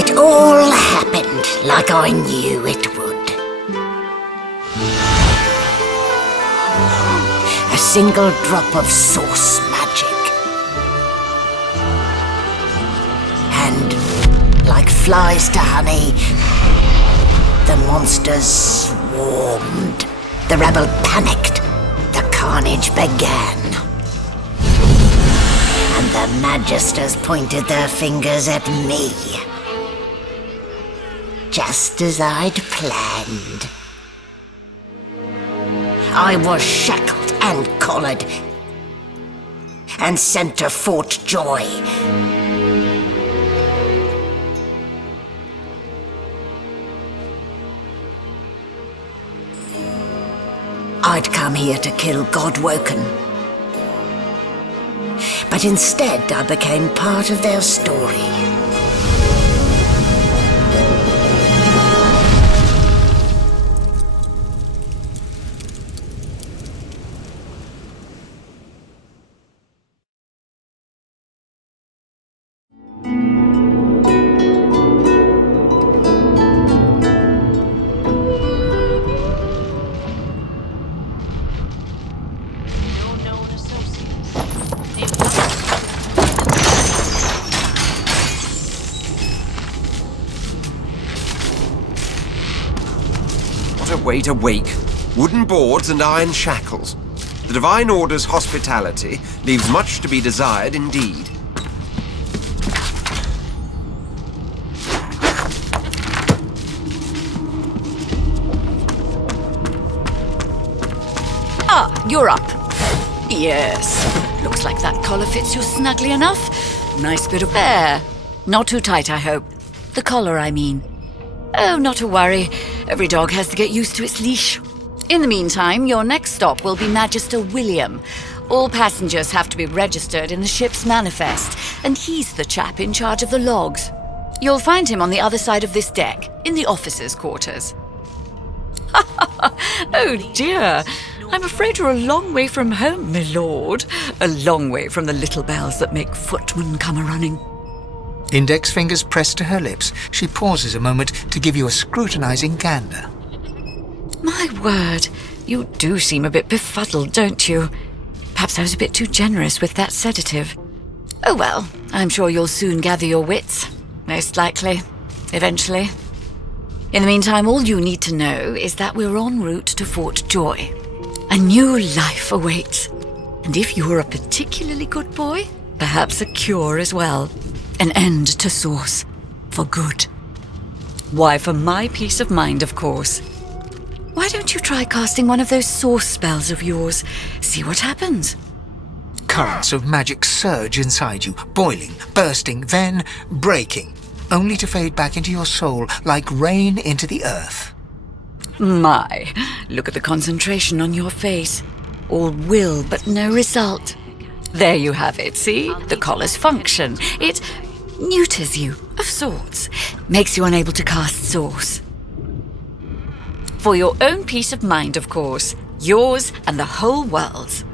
It all happened like I knew it would. A single drop of source magic. And, like flies to honey, the monsters swarmed. The rebel panicked. The carnage began. And the Magisters pointed their fingers at me. Just as I'd planned. I was shackled and collared and sent to Fort Joy. I'd come here to kill Godwoken. But instead I became part of their story. What a way to wake. Wooden boards and iron shackles. The Divine Order's hospitality leaves much to be desired indeed. Ah, you're up. Yes. Looks like that collar fits you snugly enough. Nice bit of hair. Not too tight, I hope. The collar, I mean. Oh, not to worry. Every dog has to get used to its leash. In the meantime, your next stop will be Magister William. All passengers have to be registered in the ship's manifest, and he's the chap in charge of the logs. You'll find him on the other side of this deck, in the officers' quarters. Oh dear, I'm afraid you're a long way from home, my lord. A long way from the little bells that make footmen come a-running. Index fingers pressed to her lips, she pauses a moment to give you a scrutinizing gander. My word, you do seem a bit befuddled, don't you? Perhaps I was a bit too generous with that sedative. Oh well, I'm sure you'll soon gather your wits. Most likely. Eventually. In the meantime, all you need to know is that we're en route to Fort Joy. A new life awaits. And if you're a particularly good boy, perhaps a cure as well. An end to Source. For good. Why, for my peace of mind, of course. Why don't you try casting one of those Source spells of yours? See what happens. Currents of magic surge inside you, boiling, bursting, then breaking, only to fade back into your soul like rain into the earth. My, look at the concentration on your face. All will, but no result. There you have it, see? The collar's function. It neuters you, of sorts. Makes you unable to cast Source. For your own peace of mind, of course. Yours and the whole world's.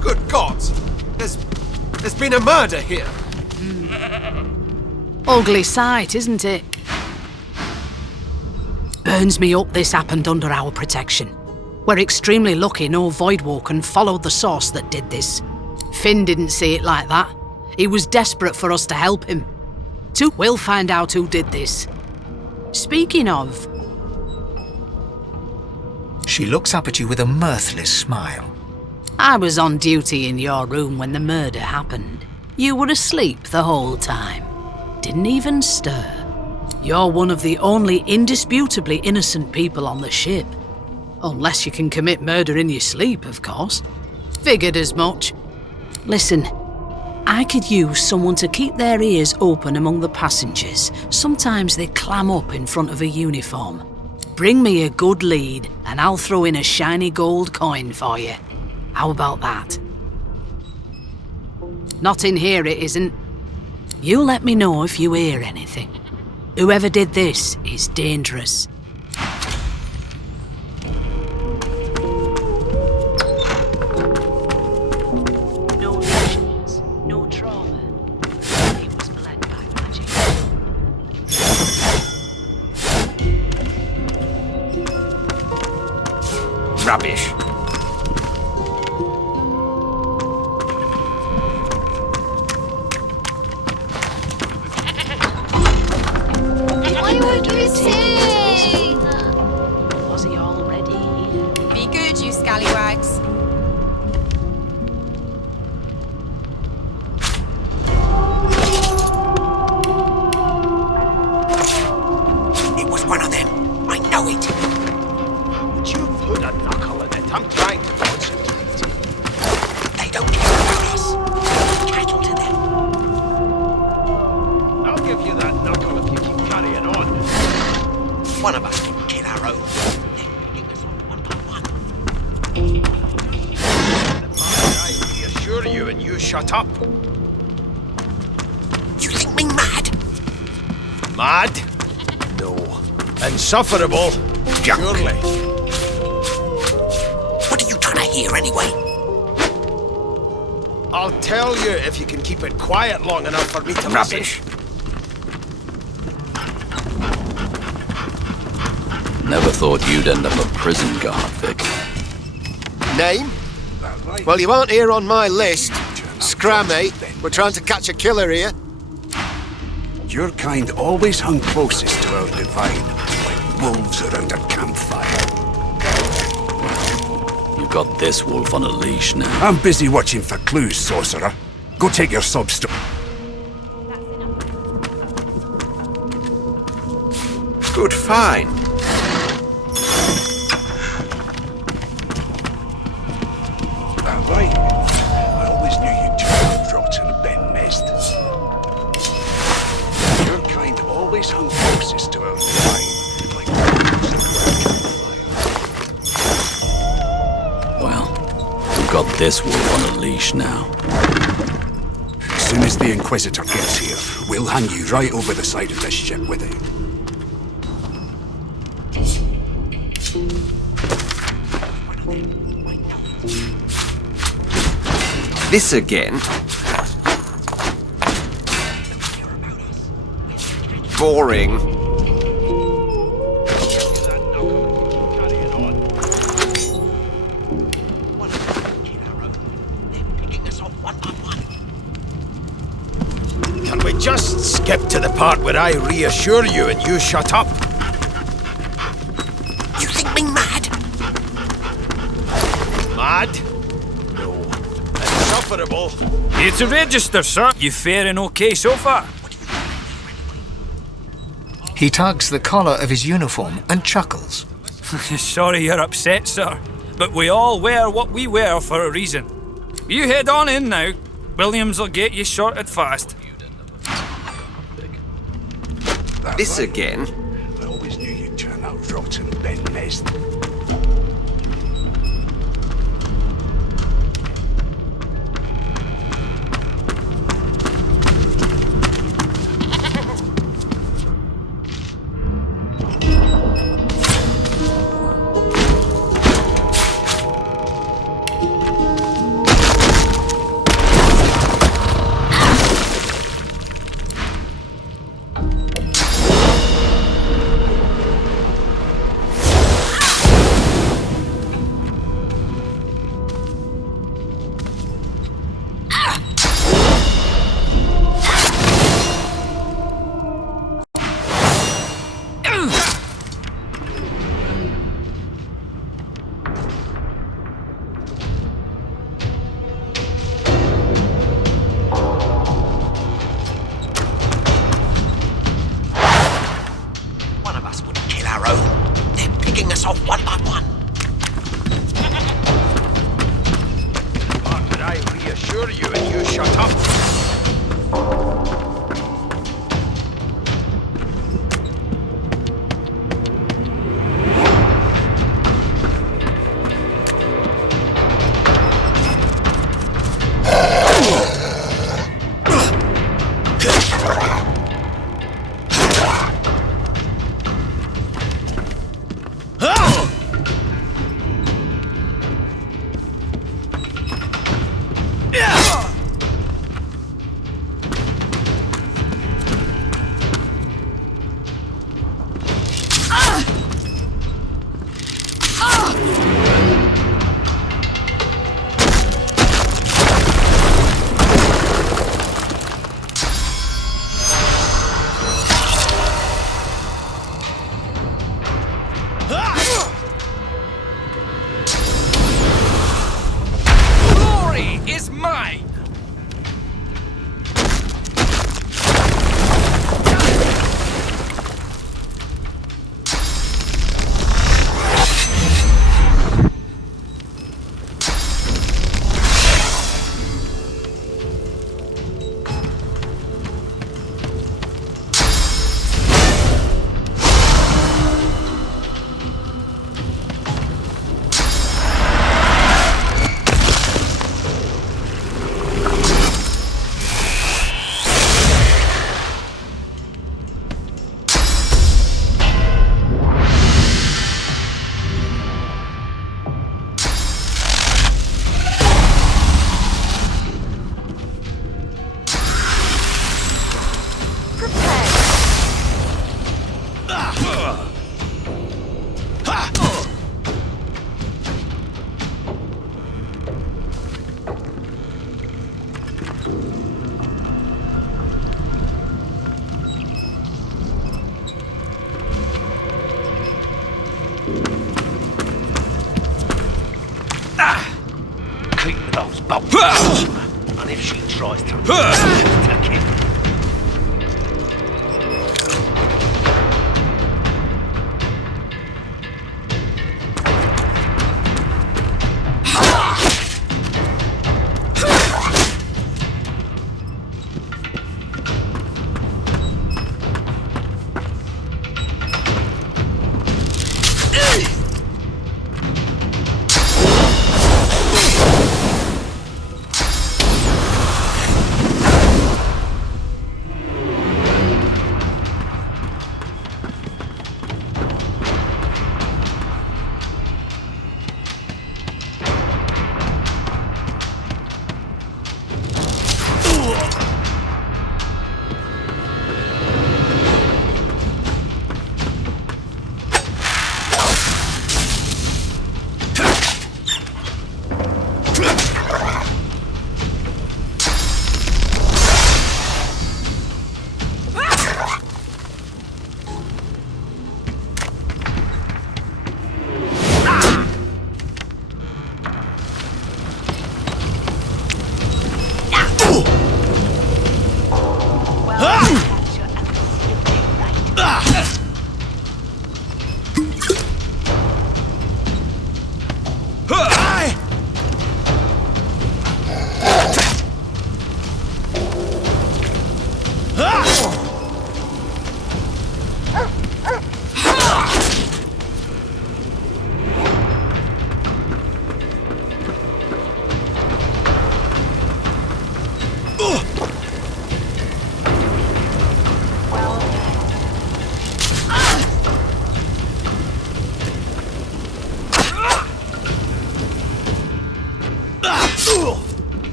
Good gods! There's been a murder here! Ugly sight, isn't it? Burns me up this happened under our protection. We're extremely lucky no Voidwoken followed the source that did this. Finn didn't see it like that. He was desperate for us to help him. We'll find out who did this. Speaking of... She looks up at you with a mirthless smile. I was on duty in your room when the murder happened. You were asleep the whole time. Didn't even stir. You're one of the only indisputably innocent people on the ship. Unless you can commit murder in your sleep, of course. Figured as much. Listen, I could use someone to keep their ears open among the passengers. Sometimes they clam up in front of a uniform. Bring me a good lead, and I'll throw in a shiny gold coin for you. How about that? Not in here, it isn't. You let me know if you hear anything. Whoever did this is dangerous. No nations, no trolls. I'm trying to concentrate. They don't care about us. We're cattle to them. I'll give you that knuckle if you keep carrying on. One of us would kill our own. They're picking us off one by one. I reassure you and you shut up. You think me mad? Mad? No. Insufferable? Surely. What are you trying to hear anyway? I'll tell you if you can keep it quiet long enough for me to Rubbish. listen. Never thought you'd end up a prison guard, Vic. Name? Well, you aren't here on my list. Scrammy, we're trying to catch a killer here. Your kind always hung closest to our divine, like wolves around a campfire. You've got this wolf on a leash now. I'm busy watching for clues, sorcerer. Go take your substance. Good find. That right. I always knew you'd turn out rotten, Ben Mist. Your kind always hung closest to our divine, like wolves around a campfire. Well, you've got this wolf on a leash now. As soon as the Inquisitor gets here, we'll hang you right over the side of this ship with it. This again? Boring. Can we just skip to the part where I reassure you and you shut up? You think me mad? Mad? No. Insufferable? Here to register, sir. You faring okay so far? He tugs the collar of his uniform and chuckles. Sorry you're upset, sir. But we all wear what we wear for a reason. You head on in now. Williams will get you sorted fast. This again? I always knew you'd turn out rotten, Ben Mist. One of us would kill our own. They're picking us off one by one. Part where I reassure you and you shut up. keep those bolts. And if she tries to attack him.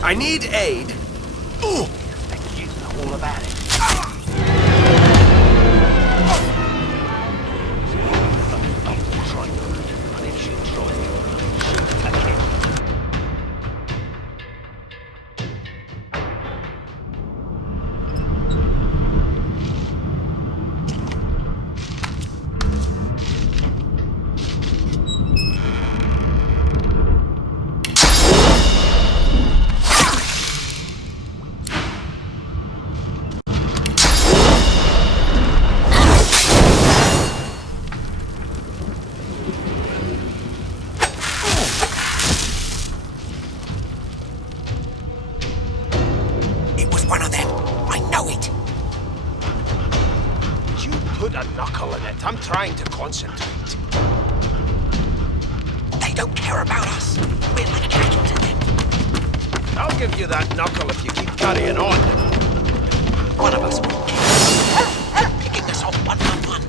I need aid. Expect you to know all about it. And if she tries to attack him. I'm trying to concentrate. They don't care about us. We're like cattle to them. I'll give you that knuckle if you keep carrying on. One of us will kill. Picking us off one by one.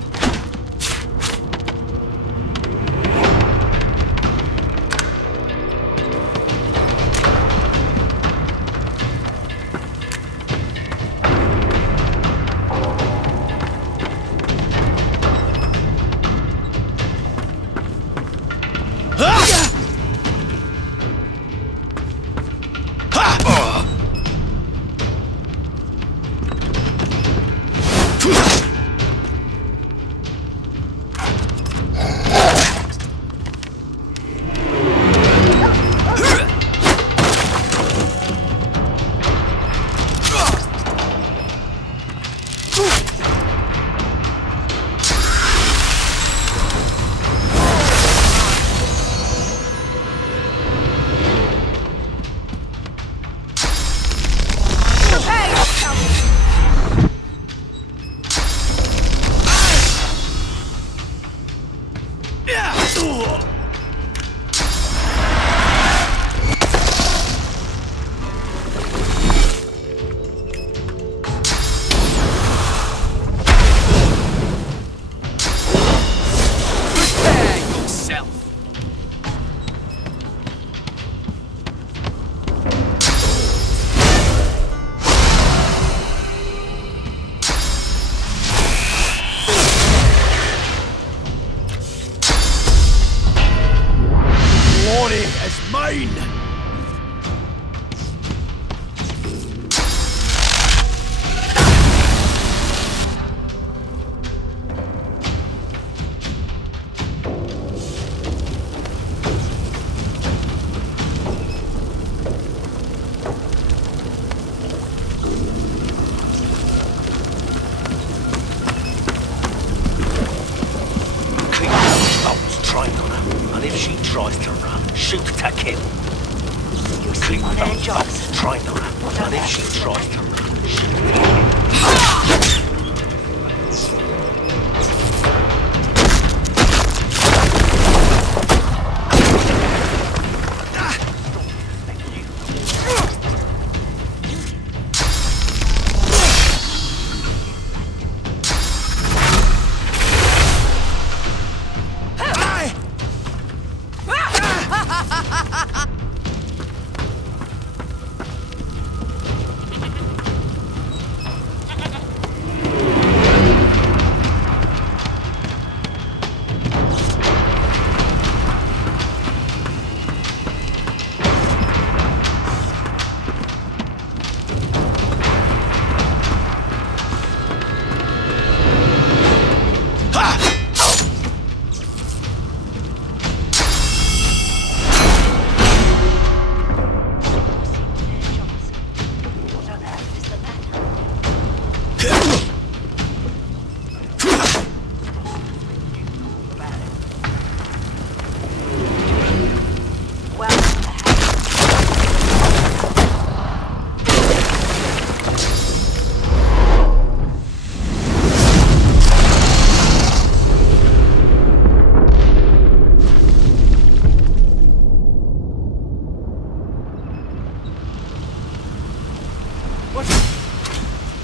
tries to run, shoot to kill. Keep thumbs up, try not. And if she tries to run, shoot to kill.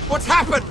What's happened?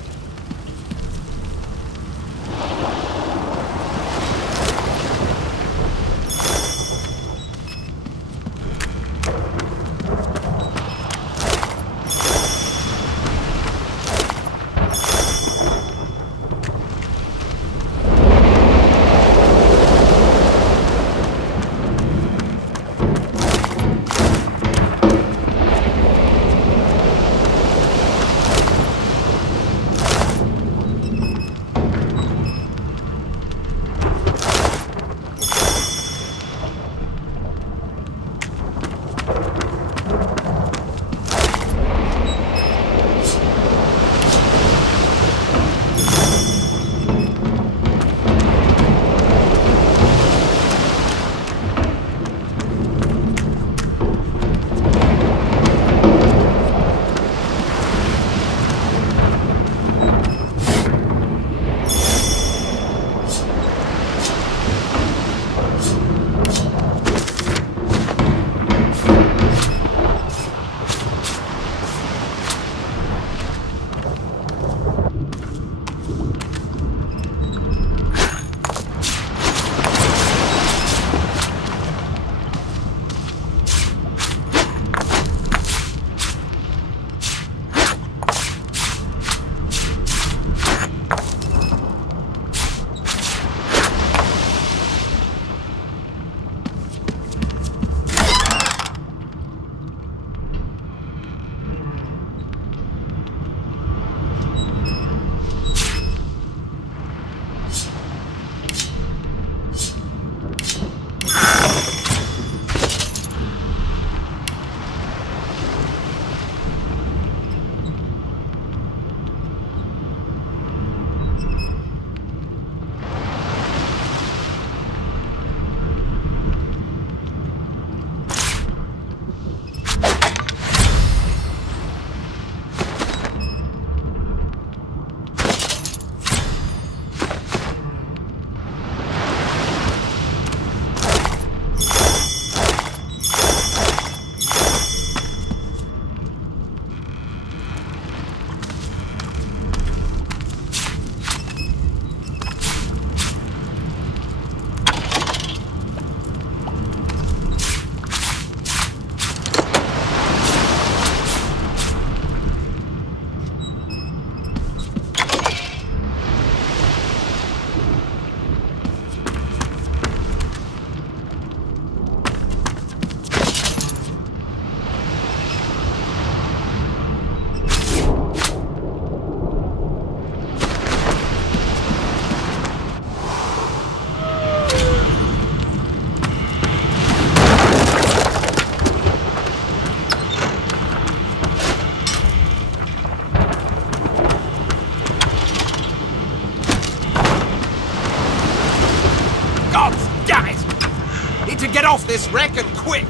off this wreck and quick!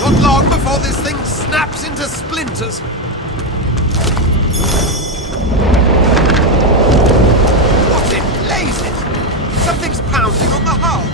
Not long before this thing snaps into splinters. What in blazes? Something's pounding on the hull.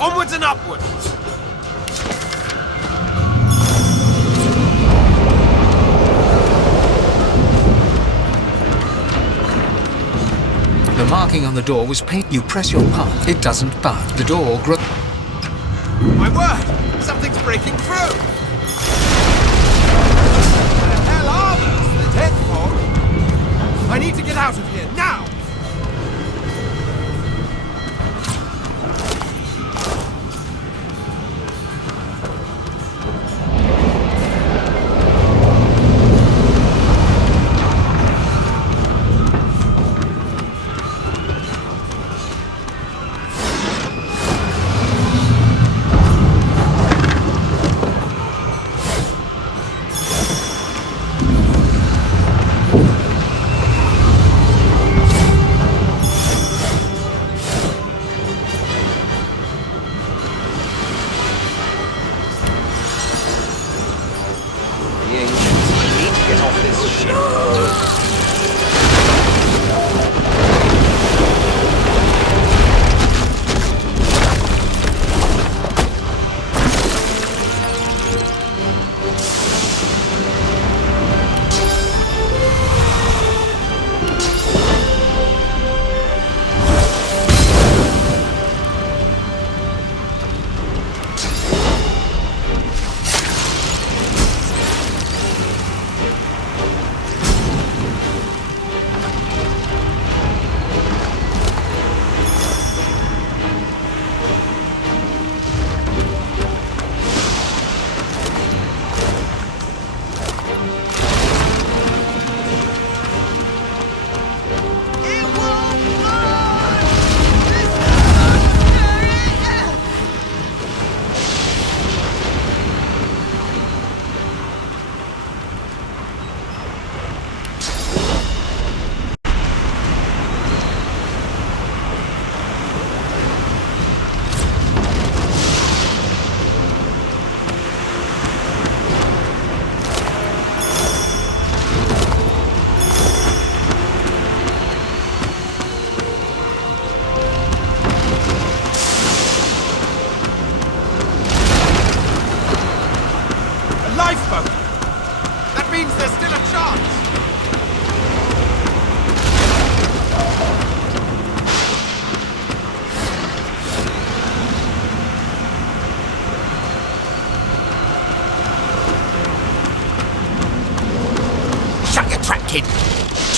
Onwards and upwards! The marking on the door was paint. You press your palm, it doesn't budge. The door grows. My word! Something's breaking through! What the hell are those? The death fog? I need to get out of here, now!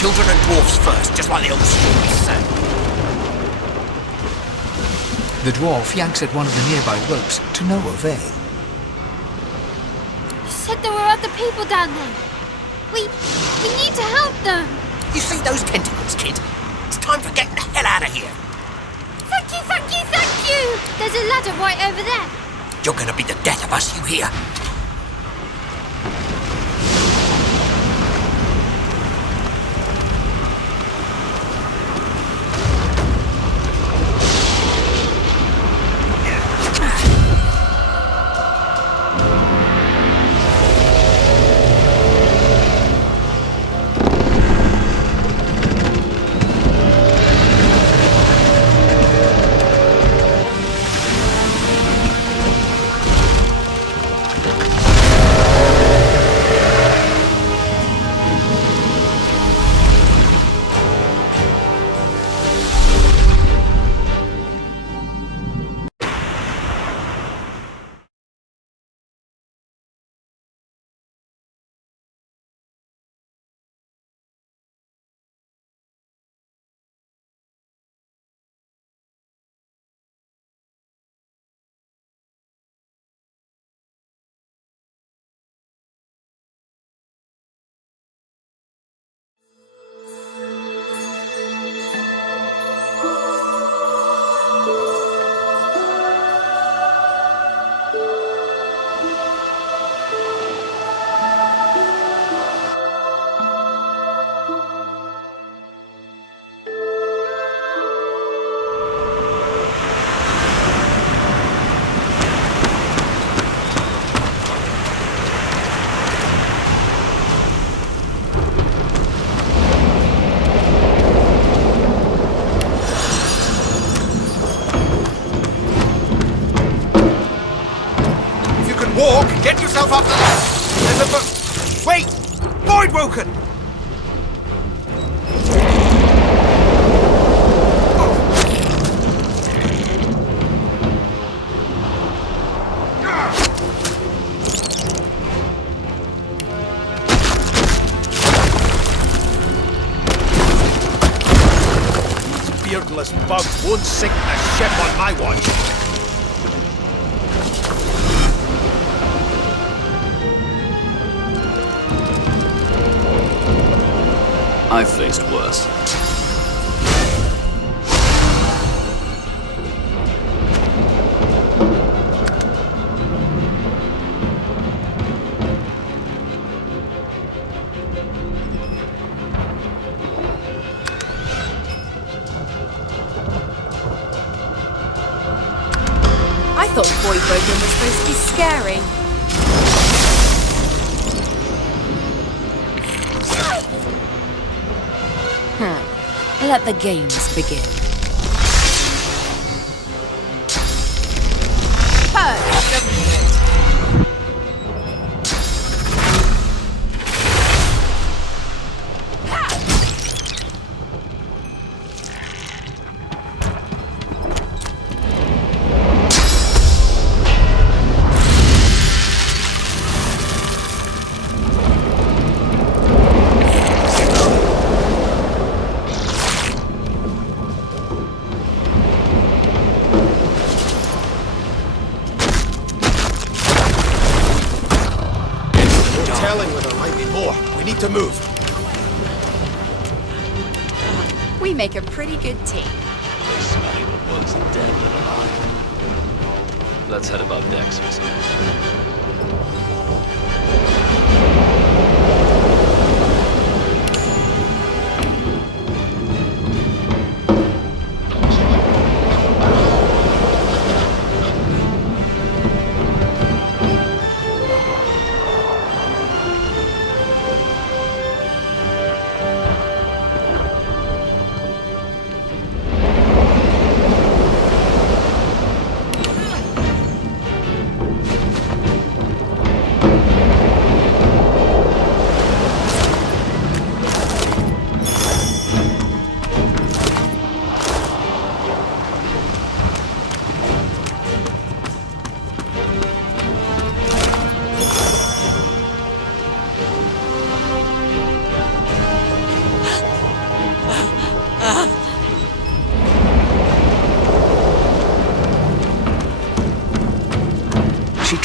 Children and dwarfs first, just like the old stories said. The dwarf yanks at one of the nearby ropes to no avail. You said there were other people down there. We need to help them. You see those tentacles, kid? It's time for getting the hell out of here. Thank you, thank you, thank you. There's a ladder right over there. You're gonna be the death of us, you hear? Walk! Get yourself up the ladder! There's a Wait! Void Woken! Beardless bug won't sink a ship on my watch. I've faced worse. I thought Void Woken was supposed to be scary. Let the games begin. To move. We make a pretty good team. They smell even worse dead than alive. Let's head above decks for some.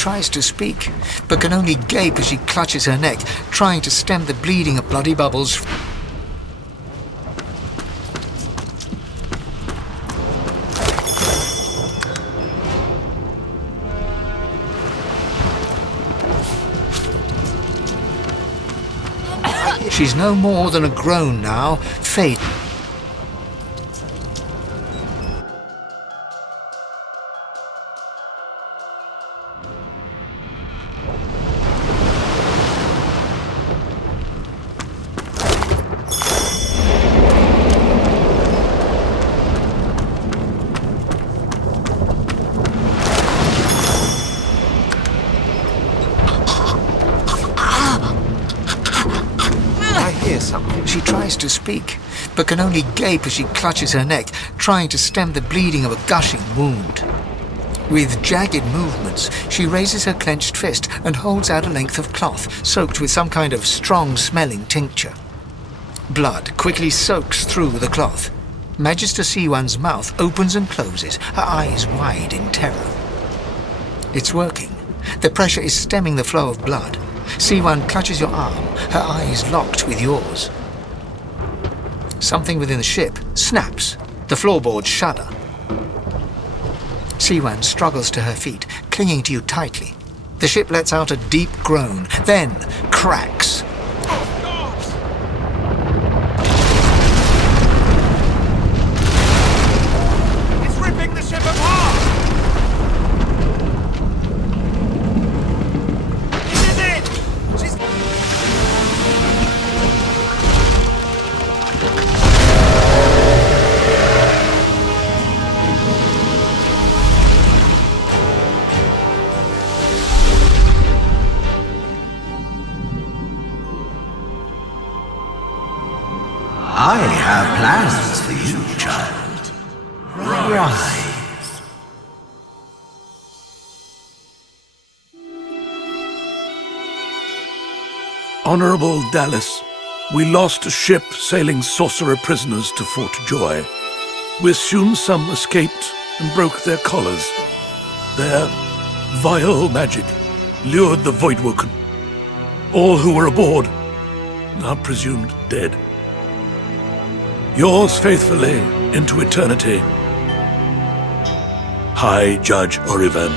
tries to speak, but can only gape as she clutches her neck, trying to stem the bleeding of bloody bubbles. She's no more than a groan now, fate. She tries to speak, but can only gape as she clutches her neck, trying to stem the bleeding of a gushing wound. With jagged movements, she raises her clenched fist and holds out a length of cloth, soaked with some kind of strong-smelling tincture. Blood quickly soaks through the cloth. Magister Siwan's mouth opens and closes, her eyes wide in terror. It's working. The pressure is stemming the flow of blood. Siwan clutches your arm, her eyes locked with yours. Something within the ship snaps. The floorboards shudder. Siwan struggles to her feet, clinging to you tightly. The ship lets out a deep groan, then cracks. It's ripping the ship apart! I have plans for you, child. Rise. Honorable Dallas, we lost a ship sailing sorcerer prisoners to Fort Joy. We assume some escaped and broke their collars. Their vile magic lured the Voidwoken. All who were aboard are presumed dead. Yours faithfully into eternity, High Judge Orivan.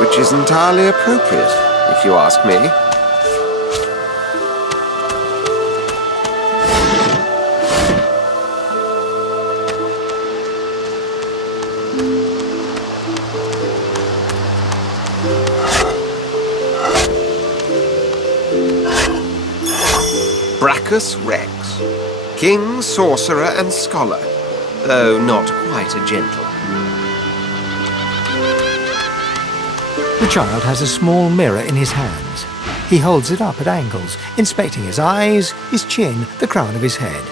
Which is entirely appropriate, if you ask me. Brachus Rex, King, Sorcerer, and Scholar, though not quite a gentle. The child has a small mirror in his hands. He holds it up at angles, inspecting his eyes, his chin, the crown of his head.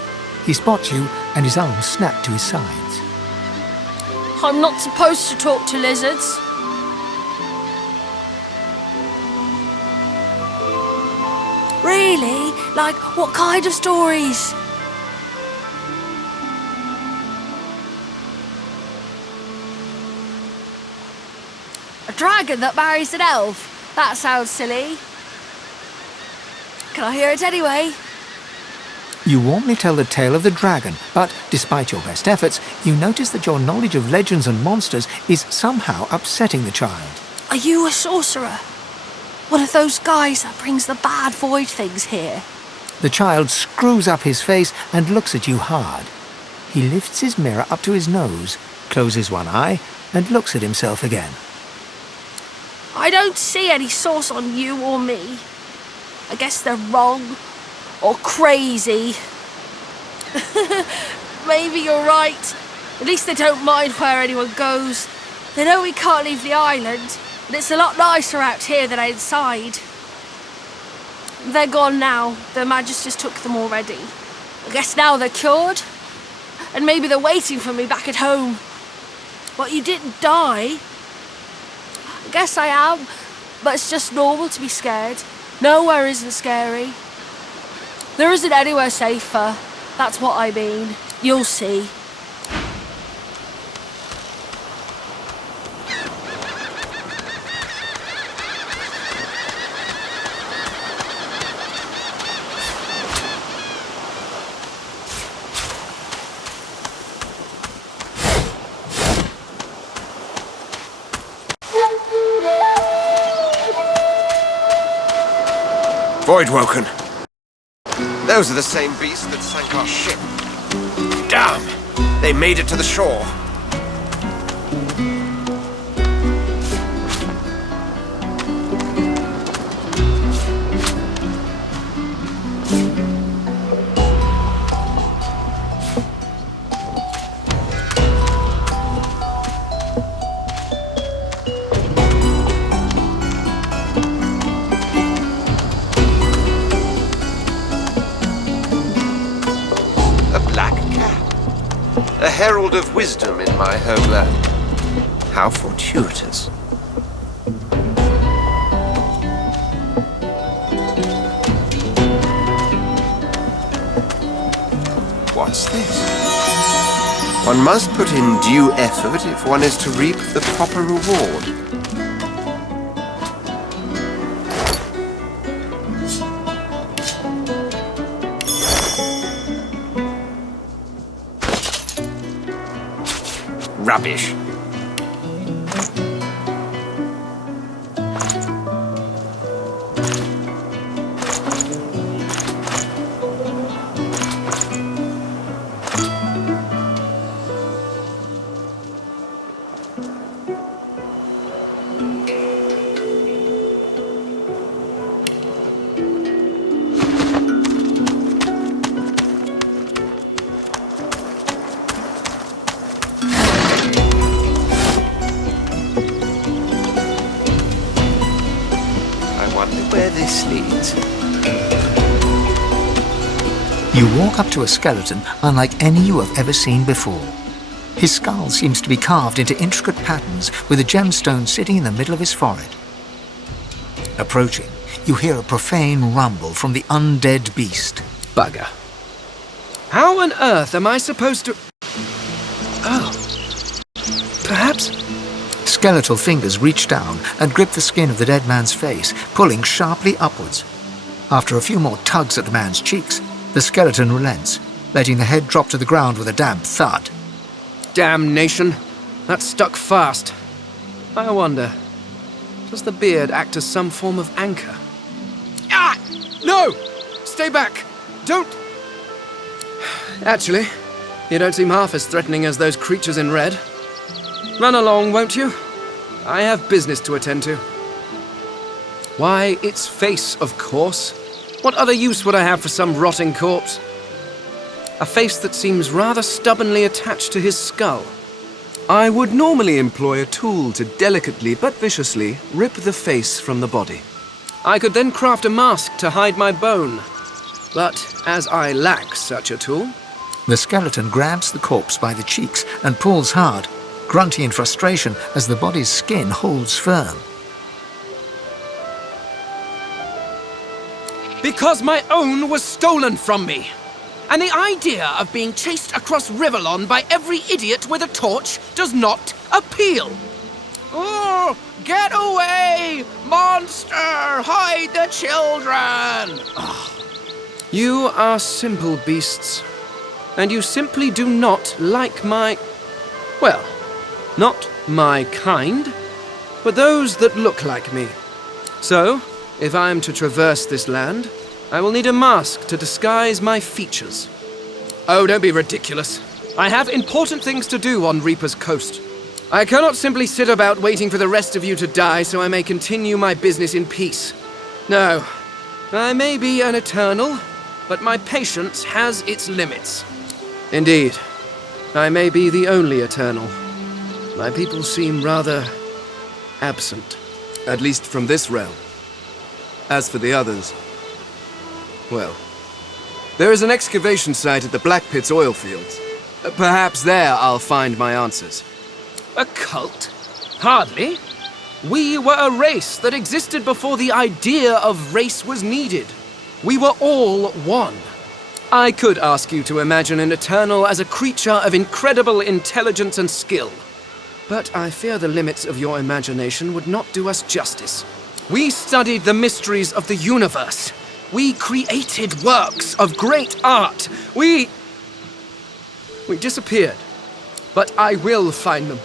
He spots you, and his arms snap to his sides. I'm not supposed to talk to lizards. Really? Like, what kind of stories? A dragon that marries an elf? That sounds silly. Can I hear it anyway? You warmly tell the tale of the dragon, but despite your best efforts, you notice that your knowledge of legends and monsters is somehow upsetting the child. Are you a sorcerer? One of those guys that brings the bad void things here? The child screws up his face and looks at you hard. He lifts his mirror up to his nose, closes one eye, and looks at himself again. I don't see any source on you or me. I guess they're wrong. or crazy. Maybe you're right. At least they don't mind where anyone goes. They know we can't leave the island, and it's a lot nicer out here than inside. They're gone now. The Magus just took them already. I guess now they're cured. And maybe they're waiting for me back at home. But you didn't die. I guess I am, but it's just normal to be scared. Nowhere isn't scary. There isn't anywhere safer. That's what I mean. You'll see. Voidwoken. Those are the same beasts that sank our ship. Damn! They made it to the shore. A herald of wisdom in my homeland. How fortuitous. What's this? One must put in due effort if one is to reap the proper reward. Rubbish. Where this leads. You walk up to a skeleton unlike any you have ever seen before. His skull seems to be carved into intricate patterns with a gemstone sitting in the middle of his forehead. Approaching, you hear a profane rumble from the undead beast. Bugger. How on earth am I supposed to... Oh. Perhaps... Skeletal fingers reach down and grip the skin of the dead man's face, pulling sharply upwards. After a few more tugs at the man's cheeks, the skeleton relents, letting the head drop to the ground with a damp thud. Damnation! That stuck fast. I wonder, does the beard act as some form of anchor? Ah! No! Stay back! Don't... Actually, you don't seem half as threatening as those creatures in red. Run along, won't you? I have business to attend to. Why, its face, of course. What other use would I have for some rotting corpse? A face that seems rather stubbornly attached to his skull. I would normally employ a tool to delicately but viciously rip the face from the body. I could then craft a mask to hide my bone. But as I lack such a tool... The skeleton grabs the corpse by the cheeks and pulls hard, grunting in frustration as the body's skin holds firm. Because my own was stolen from me. And the idea of being chased across Rivellon by every idiot with a torch does not appeal. Oh, get away! Monster! Hide the children! Oh. You are simple beasts. And you simply do not like my... well... not my kind, but those that look like me. So, if I am to traverse this land, I will need a mask to disguise my features. Oh, don't be ridiculous. I have important things to do on Reaper's Coast. I cannot simply sit about waiting for the rest of you to die so I may continue my business in peace. No, I may be an eternal, but my patience has its limits. Indeed, I may be the only Eternal. My people seem rather absent. At least from this realm. As for the others, well, there is an excavation site at the Black Pit's oil fields. Perhaps there I'll find my answers. A cult? Hardly. We were a race that existed before the idea of race was needed. We were all one. I could ask you to imagine an Eternal as a creature of incredible intelligence and skill. But I fear the limits of your imagination would not do us justice. We studied the mysteries of the universe. We created works of great art. We disappeared. But I will find them.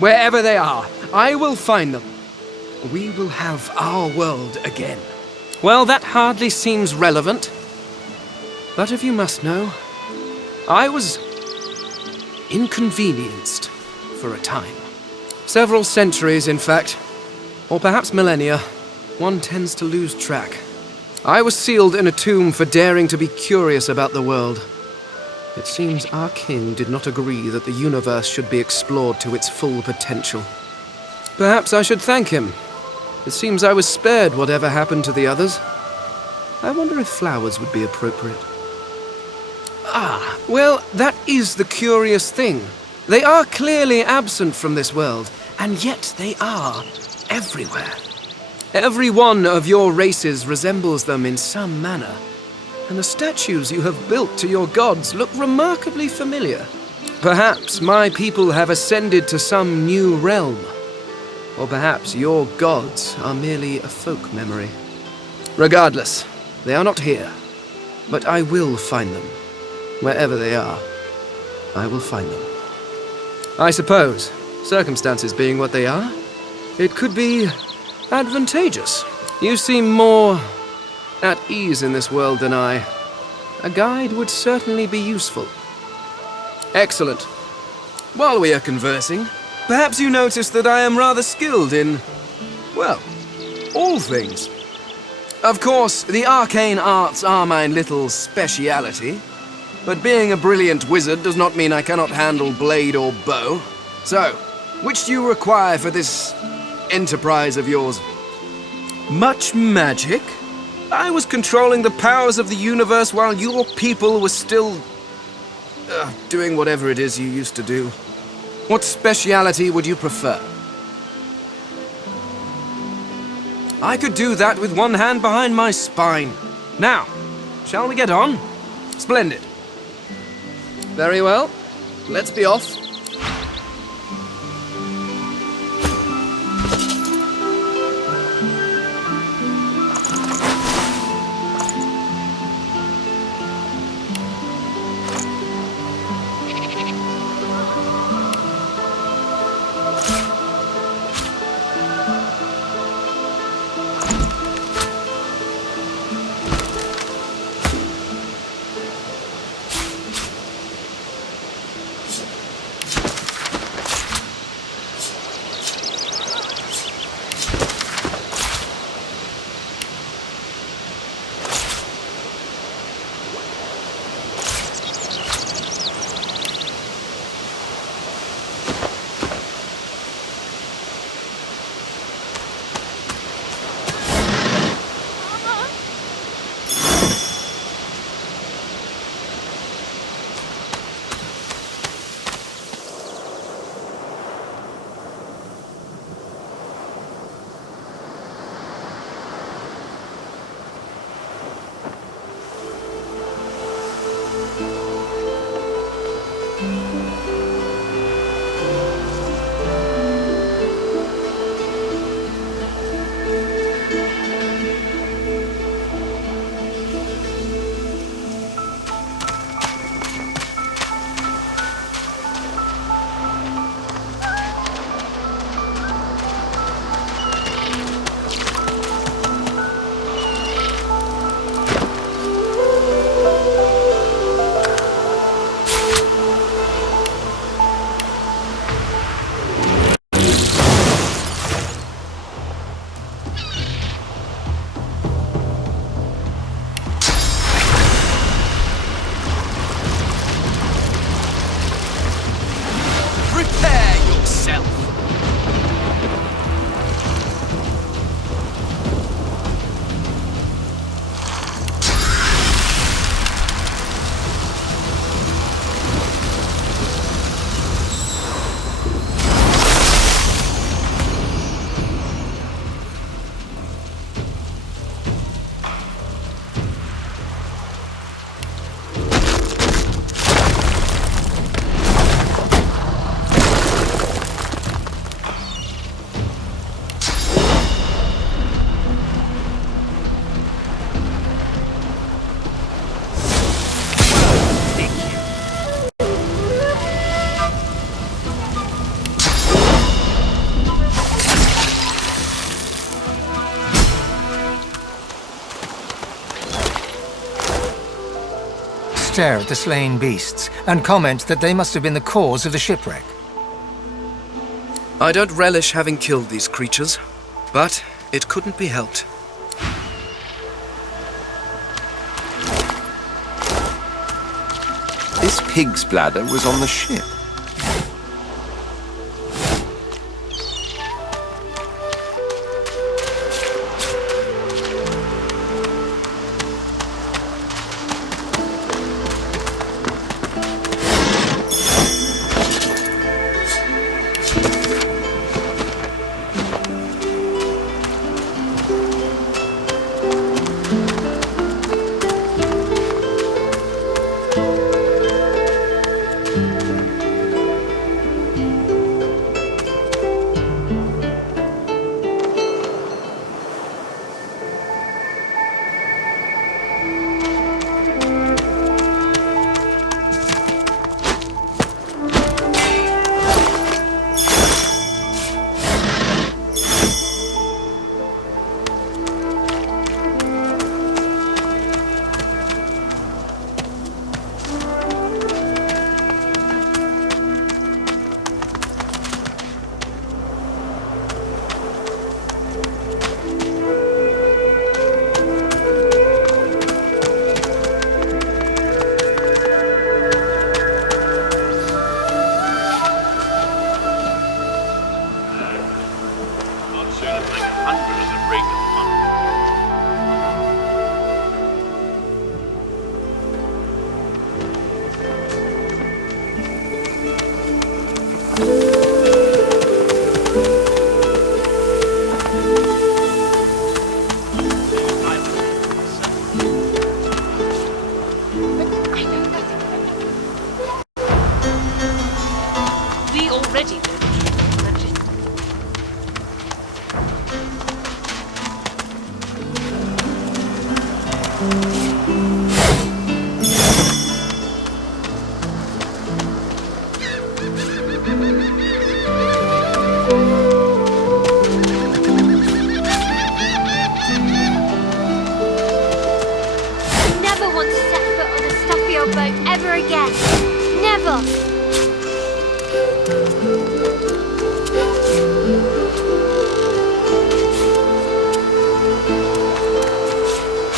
Wherever they are, I will find them. We will have our world again. Well, that hardly seems relevant. But if you must know, I was inconvenienced for a time. Several centuries, in fact. Or perhaps millennia. One tends to lose track. I was sealed in a tomb for daring to be curious about the world. It seems our king did not agree that the universe should be explored to its full potential. Perhaps I should thank him. It seems I was spared whatever happened to the others. I wonder if flowers would be appropriate. Ah, well, that is the curious thing. They are clearly absent from this world, and yet they are everywhere. Every one of your races resembles them in some manner, and the statues you have built to your gods look remarkably familiar. Perhaps my people have ascended to some new realm, or perhaps your gods are merely a folk memory. Regardless, they are not here, but I will find them. Wherever they are, I will find them. I suppose, circumstances being what they are, it could be advantageous. You seem more at ease in this world than I. A guide would certainly be useful. Excellent. While we are conversing, perhaps you notice that I am rather skilled in, well, all things. Of course, the arcane arts are my little speciality, but being a brilliant wizard does not mean I cannot handle blade or bow. So, which do you require for this enterprise of yours? Much magic? I was controlling the powers of the universe while your people were still doing whatever it is you used to do. What speciality would you prefer? I could do that with one hand behind my spine. Now, shall we get on? Splendid. Very well. Let's be off. stare at the slain beasts and comment that they must have been the cause of the shipwreck. I don't relish having killed these creatures, but it couldn't be helped. This pig's bladder was on the ship.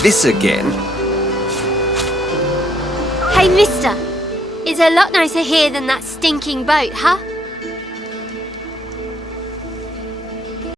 This again? Hey, mister. It's a lot nicer here than that stinking boat, huh?